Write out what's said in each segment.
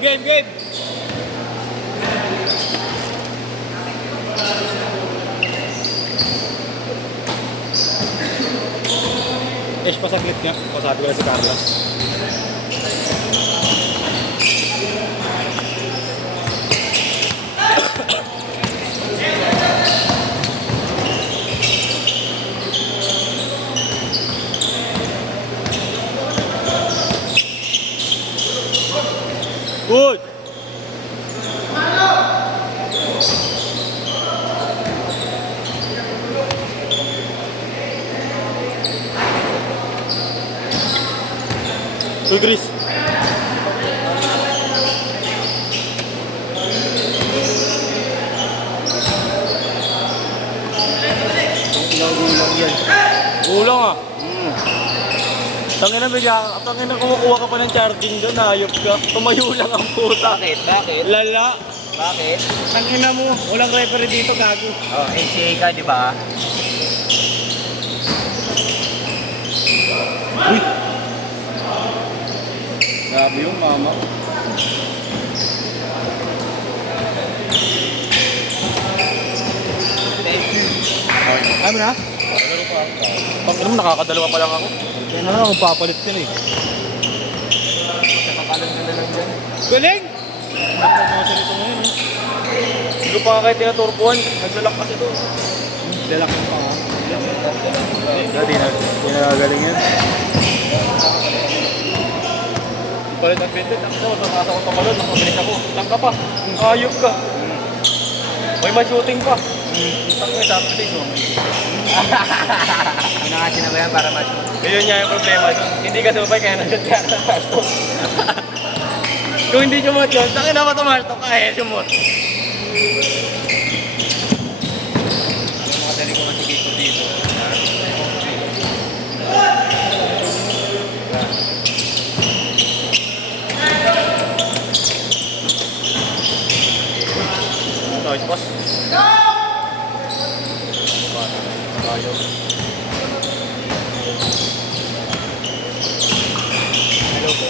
Game! Ish, pasaglit nga. Kasabi ko na si Carlos. Good! Uy, Chris. Gulang yan. Gulang ah. Tangina kumukuha ka pa ng charging doon, hayop ka. Tumayo lang ang puta. Bakit? Lala. Bakit? Tangina mo, walang referee dito, gago. Oh, NCA ka, di ba? Uy. Grabe yung mama. Ay mo na? Pag naman nakakadalawa pa lang ako. Yan na lang, kung papalit ka na eh. Nakapalan ka na lang dyan. Galing! Nagpapasa nito ngayon eh. Hindi pa nga kayo tinaturpuan. Naglalak kasi ito. Lalaki pa nga. Di nagagaling yan. Palit ang pintit. Ako, nakasa ko tumalon. Nakabilis ako. Lang ka pa. Ayop ka. May ma-shooting pa. Isang may sabi sa iso. Pinakasin na ba yan para ma-shoot? Yun niya yung problema doon. Hindi ka sumabay kaya nagdat ka na pasok. Kung hindi sumot yun, takin na ba tumalto ka eh, sumot. Makadali ko kasi dito dito. Noise boss. Tayo. Hello po.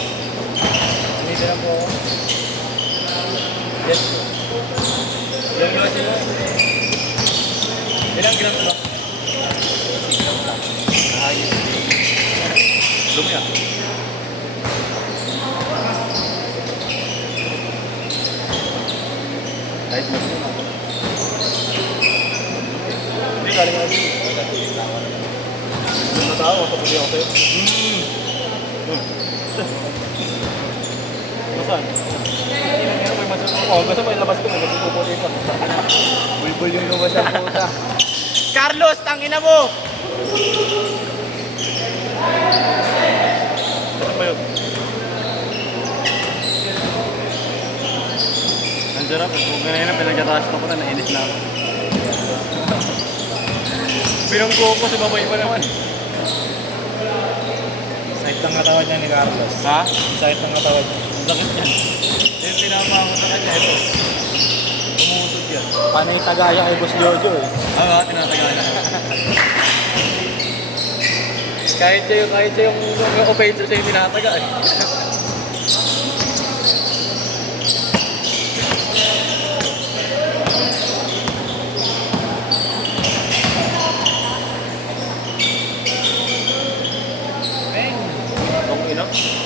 Dito lang po. Yes po. Ilang kilo sila? Ilang kilo ba? Ayos. Dumi ah. Kahit mo sila. Hindi galing ako dito. Yung matao, kapuli ako sa'yo. Masan? May masan ako. Basta may labas ko, may nagpupo dito. Bulbul yung lumas ang puta. Carlos, tangina mo! Saan ba yun? Ang sarap. Kung ganyan na pinagkataas na ko na, nainis na ako. Binunggo ko, sumabay pa naman. Sakit ng katawan niya ni Carlos. Ha? Sakit ng katawan niya. Sakit yan. Yung tinama ko sa kanya, ito. Umusod yan. Paano yung tagaya kay Boss Jojo eh? Oo, tinatagal na. Kahit siya yung offensive siya yung tinataga eh.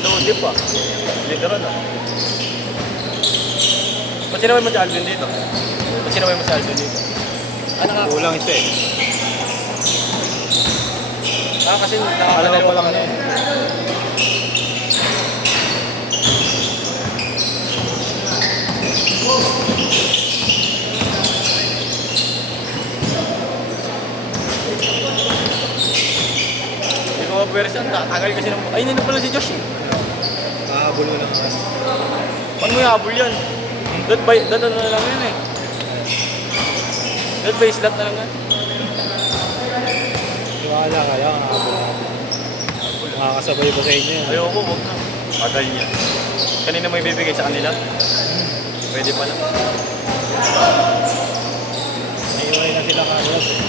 Loadip pa. Literal ah. Ba't sinaway mo si Alvin dito? Ba't sinaway mo si Alvin dito? Ano nga? Kulang isa eh. Kasi Alam nakakadalawa ko pa lang na yan. Hindi ko mapwersa. Tagal kasi ng... Ay, hindi na pala si Josh eh. Nakagulo lang nga. Paano mo ihabol yan? Dot na lang yan eh. Dot by slot na lang yan. Wala kaya, nakagulo natin. Nakakasabay ba sa inyo yan? Ayoko, huwag na. Patay niya. Kanina may bibigay sa kanila? Pwede pa lang. Naiway na sila Carlos eh.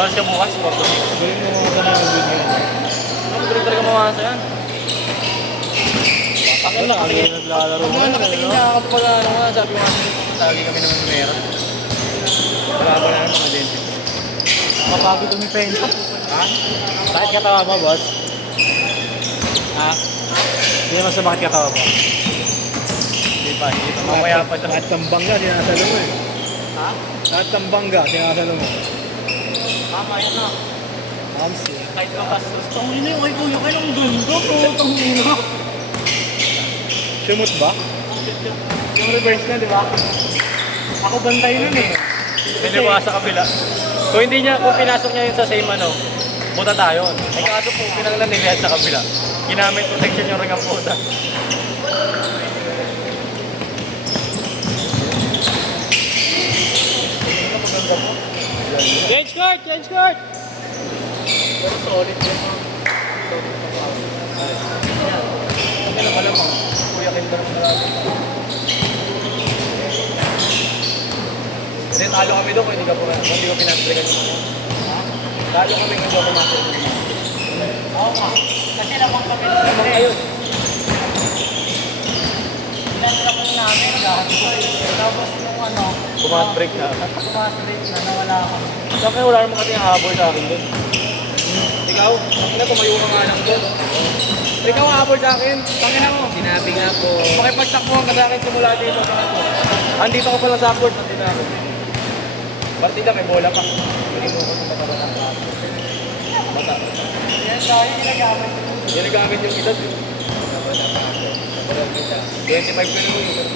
Tapos siya bukas, 4 to 6. Galing mo mga sanay mag-build ngayon. Ang galing talaga mamasa yan. Ano na, kami naglalaro Pag mo. nga nakatingin niya ako pag ano nga, sabi ko nga, tagi kami naman meron. Wala ba naman mga dente. Mapagod tumipenta. Ha? Sakit katawa mo, boss? Ha? Hindi naman sa bakit katawa mo. Hindi pa, hindi pa mamaya pa ito. Lahat ng bangga, sinasalo mo eh. Ha? Lahat ng bangga, sinasalo mo. Tama yun na. Amsi. Kahit makastos. Tangin na yung kay Kuya Ken, ang ganda po. Tangin na. Sumot ba? Yung reverse na, di ba? Ako bantay nun eh. Hindi ko sa kabila. Kung hindi niya, kung pinasok niya yun sa same ano, puta tayo. Ay kaso po, pinanglan nila sa kabila. Ginamit protection yung ring ang puta. Change court! Change court! Pero solid yun. Okay lang pala mo. Kuya Ken lang marami. Hindi, talo kami doon kung hindi ko pinasrigan yung mga. Talo kami kung hindi ko pinasrigan. Oo nga. Kasi naman kami doon. Naman kayo. Pinasrigan namin. Tapos nung ano. Pumas-break na. Pumas-break na. Nawala kami. Saka wala naman kasi yung habol sa akin doon. Ikaw? Ano, tumayo ka nga lang doon. Ikaw ang habol sa akin. Tangina mo. Sinabi nga po. Makipagtakbuhan ka sa akin simula dito. Andito ka pala sa court. Nandito ako. Partida, may bola pa. Hindi mo ko itong mataba ng plato. Bata. Yan tayo, ginagamit. Ginagamit yung edad. 25 ka naman yun.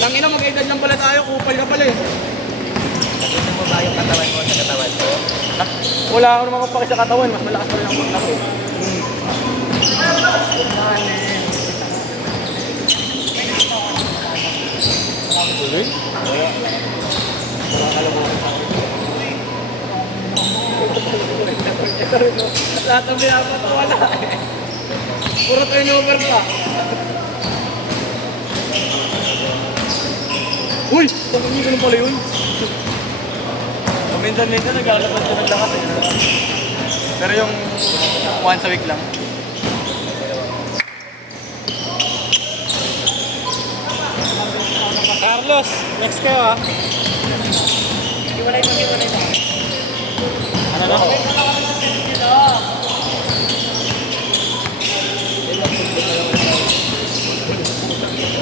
Tangina, mag-edad lang pala tayo. Kupal ka pala eh. Gusto mo ba yung katawan mo sa katawan ko? Wala ako naman kapaki sa katawan. Mas malakas pa rin ang paglaki. Tuloy? Wala. Wala kalabuhan sa akin. Ito rin no. Lahat ng binapat ko wala eh. Puro turnover pa. Uy! Tungkol nyo ganun pala yun. Minsan-minsan naglalabas ko ng lakas eh. Pero yung once a week lang. Carlos, next kayo ah. Iwalay mo. Ano na?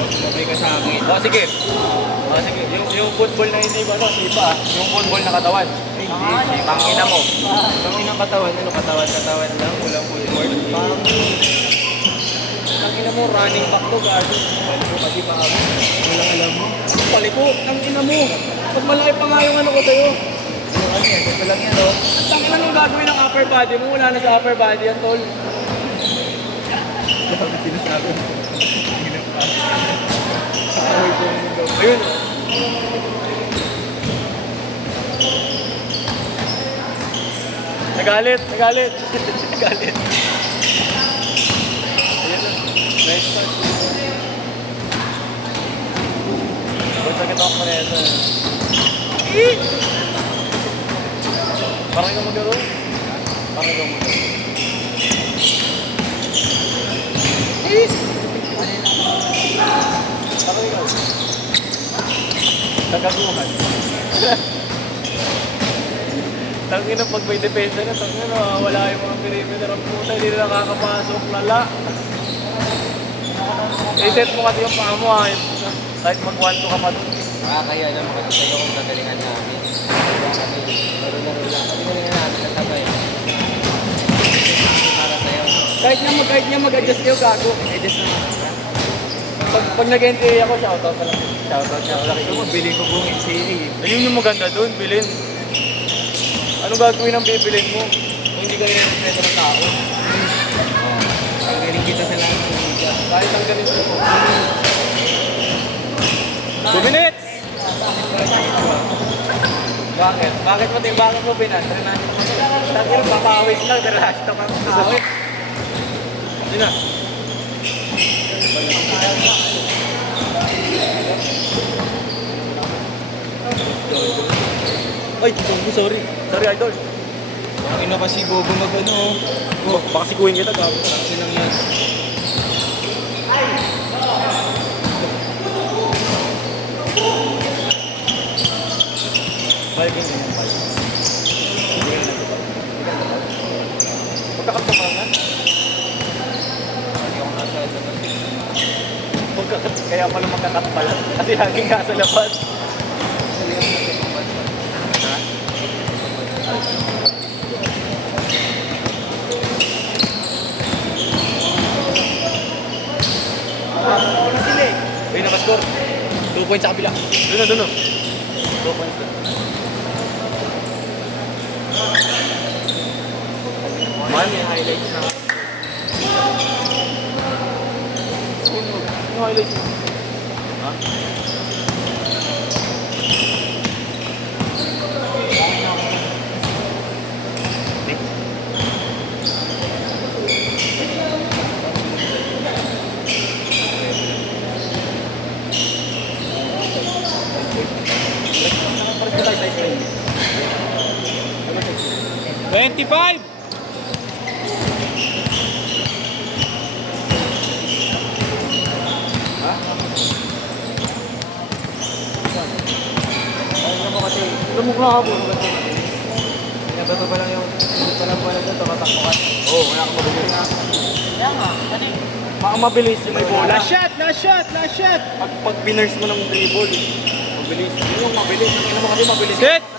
Sabay ka sa akin. Oh, sige. Oh, sige. Yung football na hindi ko ano, sipa. Yung football na katawan. Hindi. Tangina mo. Tangin ng katawan, ano katawan lang, walang footboard. Parang tangina mo, running back to, gago. Paliko kasi pa ako. Walang alam mo. Paliko, tangina mo. Mas malaki pa nga yung ano ko sa'yo. Yung ano yan, ito lang yan oh. Tangina nung gagawin ng upper body mo, wala na sa upper body yan, tol. Bakit sinasabi mo? Ayun. Nagalit. Nagalit. Ayun na. Nice touch. Basta kitok mo na ito. Parang ikaw magaro. Parang ikaw magaro. Parang ikaw. Nagaguhan. Tangina pag may depensa na, tangina wala yung mga perimeter ang puta, hindi na nakakapasok, lala. I-set mo kasi yung paa mo ha, kahit mag-1-2 ka pa doon. Kaya naman kasi sa'yo kung gagalingan namin. Laro-laro lang. Galingan namin kasabay. Para sa'yo. Kahit niya mag-adjust kayo, gago. Adjust naman. Pag nag-entry ako, shoutout na lang. Shoutout niya. Wala kayo. Bili ko kung NCA. Ayun yung maganda doon, bilhin. Ano gagawin ang bibilin mo? Kung hindi ka nire-respeto ng tao. Galing kita sa lahat ng media. Kahit ang ganito mo. 2 minutes! Bakit? Bakit mo pinasrenan? Tangin, papawis lang. Relax na kang tawit. Hindi na. Ay, sorry. Sorry, idol. Ang ina kasi bobo mag ano. Baka sikuhin kita, gago. Kasi lang yan. Balikin mo yung balik. Hindi ka na nagpapal. Hindi ka na nagpapal. Magkakat ka parang yan? Hindi ako nasa labas. Magkakat. Kaya pala magkakat pala. Kasi laging nasa labas. Hindi ako nasa labas. Ha? Ano sila eh? May nakascore. 2 points sa kabila. Doon na. 2 points na. Man, may highlights na. Yung highlights mo. Ha? Pares ko tayo sa screen. 25! Ha? Ano mo kasi, lumukla ka po. Pinabato pa lang yung... Hindi pa lang pala dyan, tumatakbukan. Oo, wala kang mabilis. Kaya nga, kasi baka mabilis yung may bola. Last shot! Last shot! Last shot! Pag pinurse mo ng dribble, mabilis. Yun yung mabilis. Ang ina mo kasi mabilis. Set!